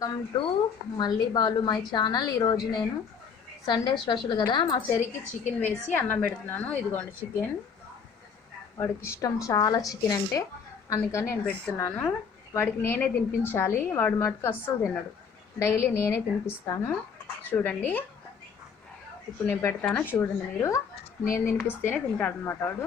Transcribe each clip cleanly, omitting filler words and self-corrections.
Welcome to మళ్ళీ Balu my channel. ఈరోజు నేను సండే స్పెషల్ కదా మా చెరికి చికెన్ వేసి అన్నం పెడుతున్నాను. ఇదిగోండి చికెన్, వాడికి ఇష్టం చాలా చికెన్ అంటే, అందుకని నేను పెడుతున్నాను. వాడికి నేనే తినిపించాలి, వాడు మటుకు అస్సలు తినడు. డైలీ నేనే తినిపిస్తాను. చూడండి ఇప్పుడు నేను పెడతాను, చూడండి మీరు. నేను తినిపిస్తేనే తింటాడు అనమాట వాడు.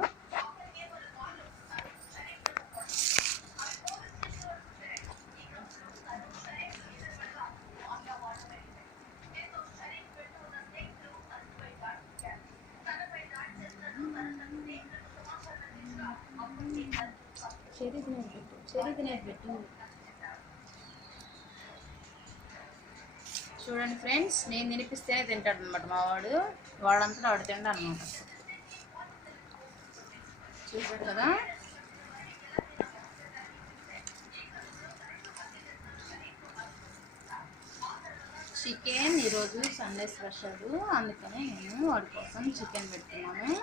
చూడండి ఫ్రెండ్స్, నేను తినిపిస్తేనే తింటాడు అనమాట మా వాడు. వాడంతా వాడు తిండా అనమాట. చూసాడు కదా. చికెన్ ఈరోజు సండే స్పెషల్, అందుకని నేను వాడి కోసం చికెన్ పెడుతున్నాను.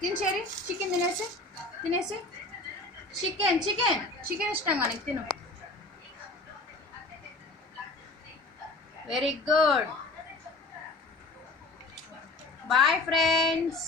తినేసి చికెన్ తినేసి చికెన్ చికెన్ చికెన్ ఇష్టంగా నీకు తిను. Very good. Bye friends.